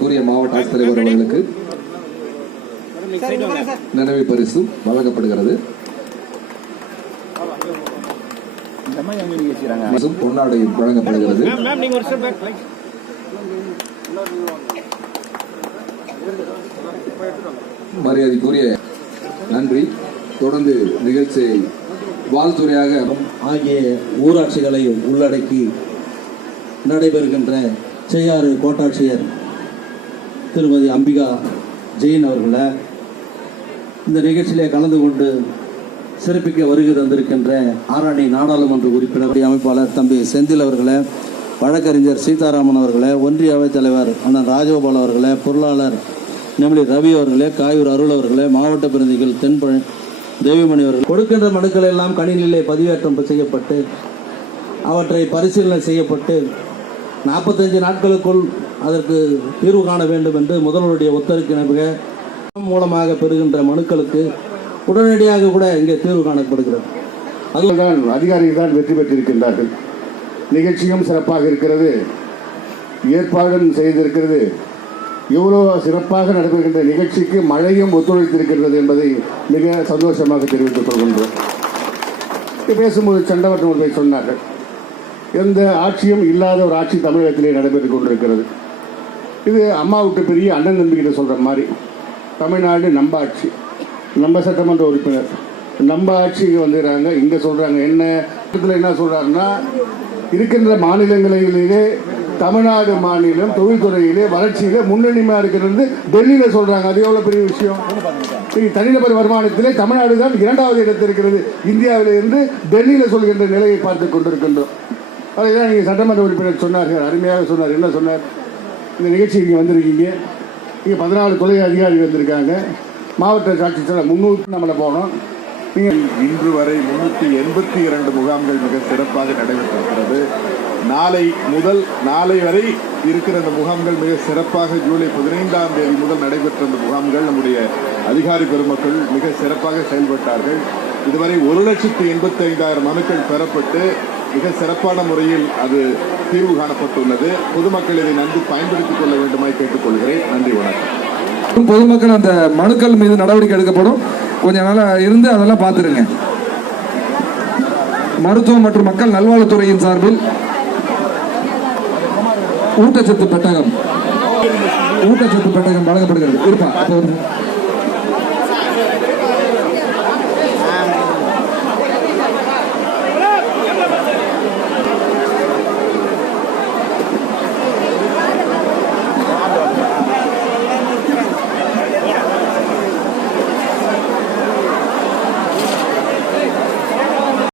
கூறிய மாவட்ட ஆட்சித்தலைவர் அவர்களுக்கு நினைவு பரிசு வழங்கப்படுகிறது. இந்த பொன்னாடையும் வழங்கப்படுகிறது. மரியாதைக்குரிய நன்றி. தொடர்ந்து நிகழ்ச்சியை வாழ்த்துறையாக ஆகிய ஊராட்சிகளை உள்ளடக்கி நடைபெறுகின்ற செய்யாறு கோட்டாட்சியர் திருமதி அம்பிகா ஜெயின் அவர்களை இந்த நிகழ்ச்சியிலே கலந்து கொண்டு சிறப்பிக்க வருகை தந்திருக்கின்ற ஆரணி நாடாளுமன்ற உறுப்பினர் அமைப்பாளர் தம்பி செந்தில் அவர்களை வழக்கறிஞர் சீதாராமன் அவர்களை ஒன்றிய அவைத் தலைவர் அண்ணன் ராஜகோபால் அவர்களை பொருளாளர் நெமிலி ரவி அவர்களே காயூர் அருள் அவர்களே மாவட்ட பிரதிநிதிகள் தென்பழ தேவிமணி அவர்கள். கொடுக்கின்ற மனுக்கள் எல்லாம் கணினியிலே பதிவேற்றம் செய்யப்பட்டு அவற்றை பரிசீலனை செய்யப்பட்டு நாற்பத்தஞ்சு நாட்களுக்குள் அதற்கு தீர்வு காண வேண்டும் என்று முதல்வருடைய உத்தரவிற்கு மூலமாக பெறுகின்ற மனுக்களுக்கு உடனடியாக கூட இங்கே தீர்வு காணப்படுகிறது. அதுதான் அதிகாரிகள் தான் வெற்றி பெற்றிருக்கின்றார்கள். நிகழ்ச்சியும் சிறப்பாக இருக்கிறது. ஏற்பாடும் செய்திருக்கிறது. எவ்வளோ சிறப்பாக நடைபெறுகின்ற நிகழ்ச்சிக்கு மழையும் ஒத்துழைத்திருக்கின்றது என்பதை மிக சந்தோஷமாக தெரிவித்துக் கொள்கின்றோம். பேசும்போது சண்டவட்டம் ஒன்றை சொன்னார்கள் எந்த ஆட்சியும் இல்லாத ஒரு ஆட்சி தமிழகத்திலே நடைபெற்றுக் கொண்டிருக்கிறது. இது அம்மாவுக்கு பெரிய அண்ணன் தம்பிக்கிட்ட சொல்கிற மாதிரி. தமிழ்நாடு நம்ம ஆட்சி. நம்ம சட்டமன்ற உறுப்பினர். நம்ம ஆட்சிக்கு வந்துடுறாங்க இங்கே சொல்கிறாங்க என்ன? இடத்துல என்ன சொல்கிறாருன்னா இருக்கின்ற மாநிலங்களிலே தமிழ்நாடு மாநிலம் தொழில்துறையிலே வளர்ச்சியிலே முன்னணிமையாக இருக்கிறது டெல்லியில் சொல்கிறாங்க அது எவ்வளோ பெரிய விஷயம்? தனிநபர் வருமானத்திலே தமிழ்நாடு தான் இரண்டாவது இடத்தில் இருக்கிறது. இந்தியாவிலிருந்து டெல்லியில் சொல்கின்ற நிலையை பார்த்து கொண்டிருக்கின்றோம். அதைதான் நீங்கள் சட்டமன்ற உறுப்பினர் சொன்னார்கள். அருமையாக சொன்னார். என்ன சொன்னார்? இந்த நிகழ்ச்சிக்கு இங்கே வந்திருக்கீங்க. இங்கே பதினாலு கொலை அதிகாரி வந்திருக்காங்க. மாவட்ட ஆட்சித்தலைவர் முன்னூறு நம்மளை போனோம் நீங்கள் இன்று வரை முன்னூற்றி எண்பத்தி இரண்டு முகாம்கள் மிக சிறப்பாக நடைபெற்றிருக்கிறது. நாளை முதல் நாளை வரை இருக்கிற அந்த முகாம்கள் மிக சிறப்பாக ஜூலை பதினைந்தாம் தேதி முதல் நடைபெற்ற அந்த முகாம்கள் நம்முடைய அதிகாரி பெருமக்கள் மிக சிறப்பாக செயல்பட்டார்கள். இதுவரை ஒரு லட்சத்து எண்பத்தி ஐந்தாயிரம் மனுக்கள் பெறப்பட்டு மிக சிறப்பான முறையில் அது தீர்வு காணப்பட்டுள்ளது. பொதுமக்கள் இதை நன்கு பயன்படுத்திக் கொள்ள வேண்டுமாய் கேட்டுக்கொள்கிறேன். நன்றி வணக்கம். பொதுமக்கள் அந்த மனுக்கள் மீது நடவடிக்கை எடுக்கப்படும். கொஞ்ச நாளா இருந்து அதெல்லாம் பார்த்துருங்க. மருத்துவம் மற்றும் மக்கள் நல்வாழ்வுத்துறையின் சார்பில் ஊட்டச்சத்து பெட்டகம். ஊட்டச்சத்து பெட்டகம் வழங்கப்படுகிறது. இருப்பா